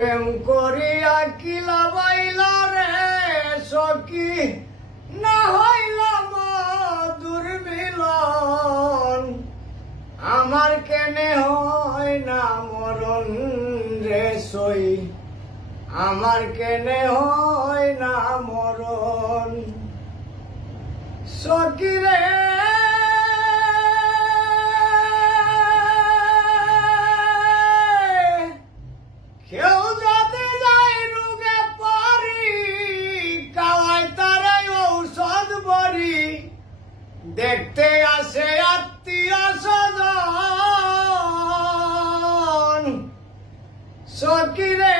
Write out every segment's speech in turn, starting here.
প্রেম করিয়া কি লাগাইল রে সখী, না হইল মধুর মিলন। আমার কেনে হয় না মরণ রে সই, আমার কেনে হয় না মরণ। সখী রে কেউ যাতে যায় রোগে পারি, কাওয়াই তারে ঔষধ বড়ি, দেখতে আসে আত্মীয় স্বজন। সখী রে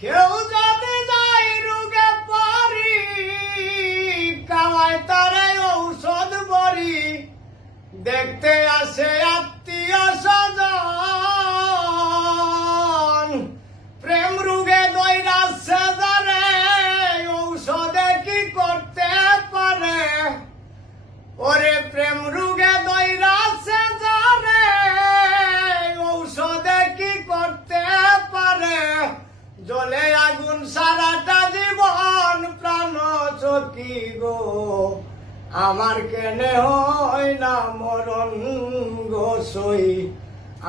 কেউ যাতে যায় রোগে পারি, কাওয়াই তারে ঔষধ বড়ি, দেখতে আসে আত্মীয় স্বজন। প্রেম রোগে দইরাছে যারে, ঔষধে কি করতে পারে? ওরে প্রেম রোগে দইরাছে যারে, ঔষধে কি করতে পারে? জলে আগুন সারাটা জীবন প্রাণ সখী গো, আমার কেনে হয় না মরণ গো সই,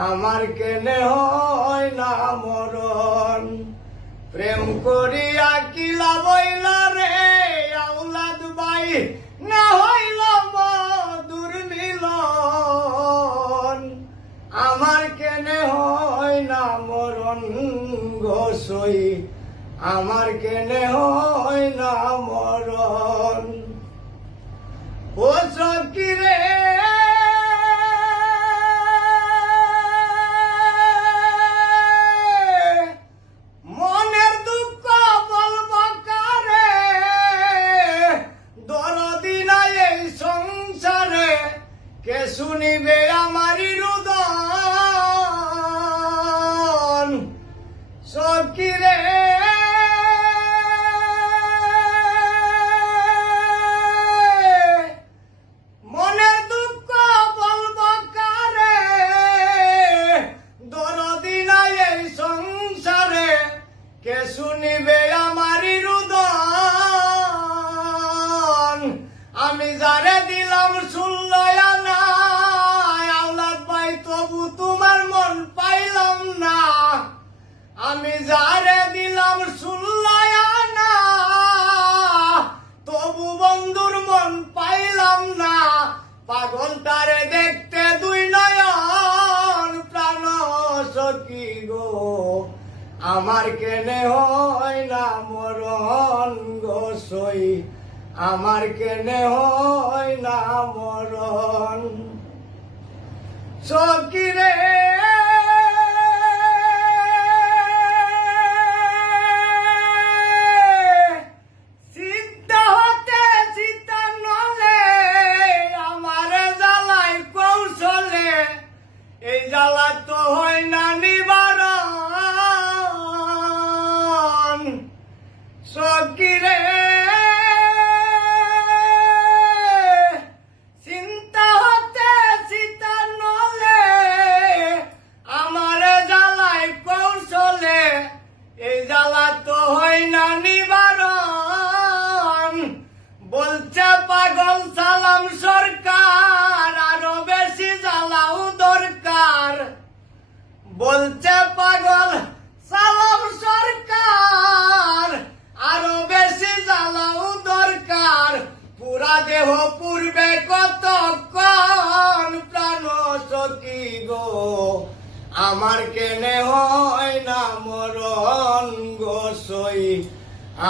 আমার কেনে হয় না মরণ। প্রেম করিয়া কি লাগাইল রে আউলাদ বাই, না হইল মধুর মিলন। আমার কেনে হয় না মরণ গো সই, আমার কেনে হয় না মরণ। ও সখী রে মনের দুঃখ বলব কারে, দরদি নাই এই সংসারে, কে শুনিবে আমারি রুদন। সখী রে মনের দুঃখ বলব কারে, দরদি নাই এই সংসারে, কে শুনিবে আমারি রুদন। আমি যারে দিলাম শুনলয়া না আওলাদ ভাই, তবু তোমার মন পাইলাম না। আমি যারে দিলাম শুনলয়া না, তবু বন্ধুর মন পাইলাম না। পাগল তারে দেখতে দুই নয়ন প্রাণ সখী গো, আমার কেনে হয় না মরণ গো সই, আমার কেনে হয় না মরণ। সখী রে সিদ্ধ হতে সীতা নলে, আমার জ্বালায় কৌশলে, এই জ্বালা তো হয় না নিবারণ। সখী রে চিন্তা হতে সীতা নলে, আমার জ্বালায় কৌশলে, এই জ্বালা তো হয় না নিবারণ। বলছে পাগল সালাম সরকার, আরো বেশি জ্বালাও দরকার। বলছে পাগল সালাম সরকার, আরো বেশি জ্বালাও দরকার। পুরা দেহ পূর্বে কতক্ষণ প্রাণ সখী গো, আমার কেনে হয় না মরণ গো সই,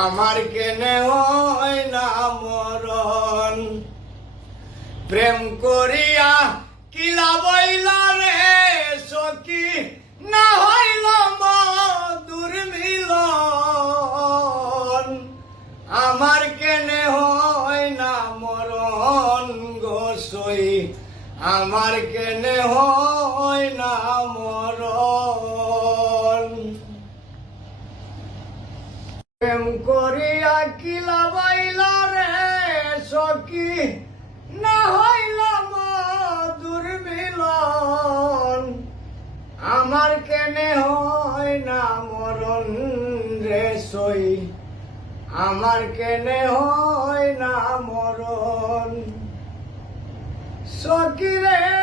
আমার কেনে হয় না মরণ। প্রেম করিয়া কি লাগাইল রে সখী, না হইল মধুর মিলন। আমার কেনে হয় না মরণ গো সই, আমার কেনে হয় না মরণ। প্রেম করিয়া কি লাগাইল রে সখী, না হইলাম দুর্মিলন আমার কেনে হয় না মরণ রে সই আমার কেনে হয় না মরণ সকিরে